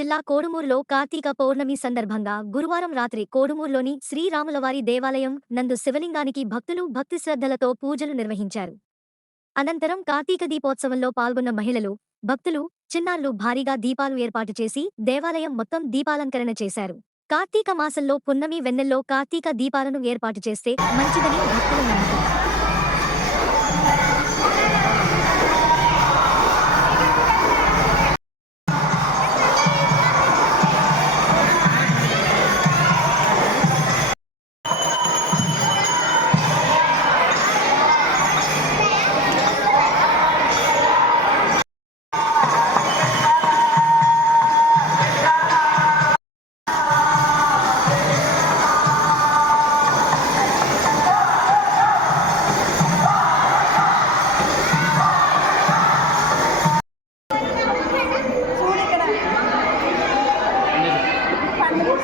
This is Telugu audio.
జిల్లా కోడుమూరులో కార్తీక పౌర్ణమి సందర్భంగా గురువారం రాత్రి కోడుమూరులోని శ్రీరాములవారి దేవాలయం నందు శివలింగానికి భక్తులు భక్తి శ్రద్ధలతో పూజలు నిర్వహించారు. అనంతరం కార్తీక దీపోత్సవంలో పాల్గొన్న మహిళలు, భక్తులు, చిన్నారులు భారీగా దీపాలు ఏర్పాటు చేసి దేవాలయం మొత్తం దీపాలంకరణ చేశారు. కార్తీక మాసంలో పున్నమి వెన్నెల్లో కార్తీక దీపాలను ఏర్పాటు చేస్తే మంచిదని భక్తుల నమ్మకం. పండు